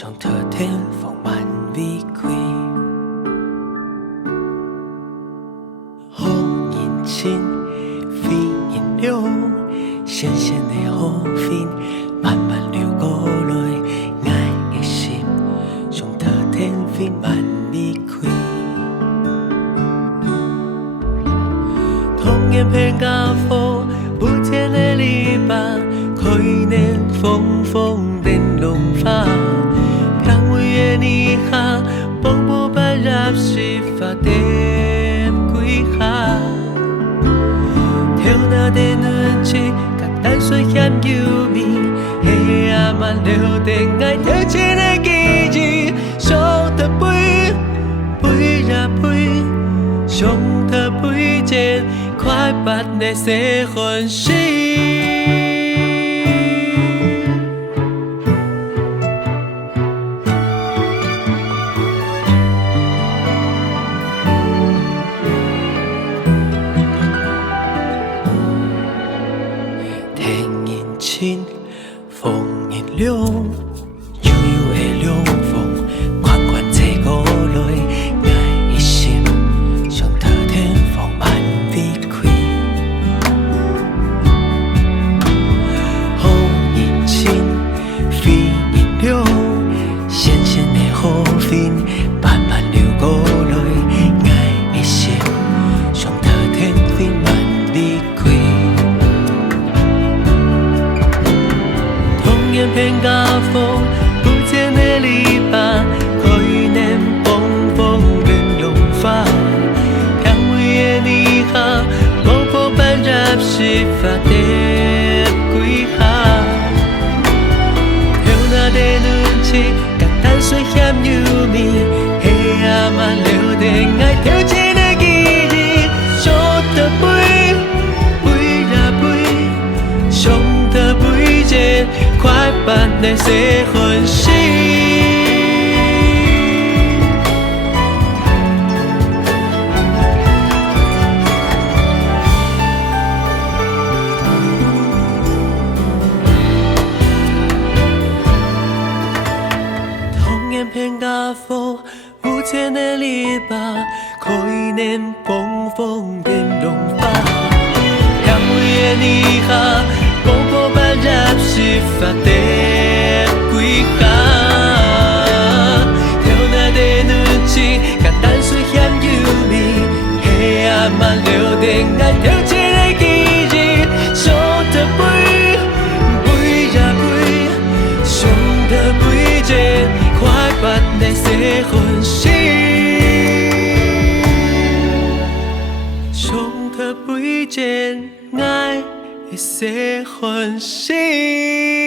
上特天丰满美开。风迎亲，飞迎了，纤纤的雨云慢慢流过来，爱的心上特天丰满美开。童年偏甲风，不甜的篱笆，可年风风电龙发，香味的泥下，蓬勃般入是发点归下。跳那的暖气，甲淡水咸油味，黑暗慢流电爱跳起的记忆，上特飞，飞呀飞，上特飞前，快把那些欢喜。风迎凉，悠悠的凉风，款款吹过来，爱的心上特天丰满美开。风迎亲，飞迎凉，纤纤的雨云慢慢流过来，爱的心上特天丰满美开。偏甲风，不甜的篱笆，可以念风风电龙发，香味的泥下，蓬勃般入是发点归下。跳那的暖气，甲淡水咸油味，黑暗慢流电爱跳起的记忆，上特飞，飞呀飞，上特飞前。快把那些欢喜，童年偏甲风，无甜的篱笆，可以念风风电龙发，香味的泥下。蓬勃般入是发点归下，跳那的暖气，甲淡水咸油味，黑暗慢流电爱跳起的记忆，上特飞，飞呀飞，上特飞前，快把那些欢喜，上特飞前爱。一些欢喜。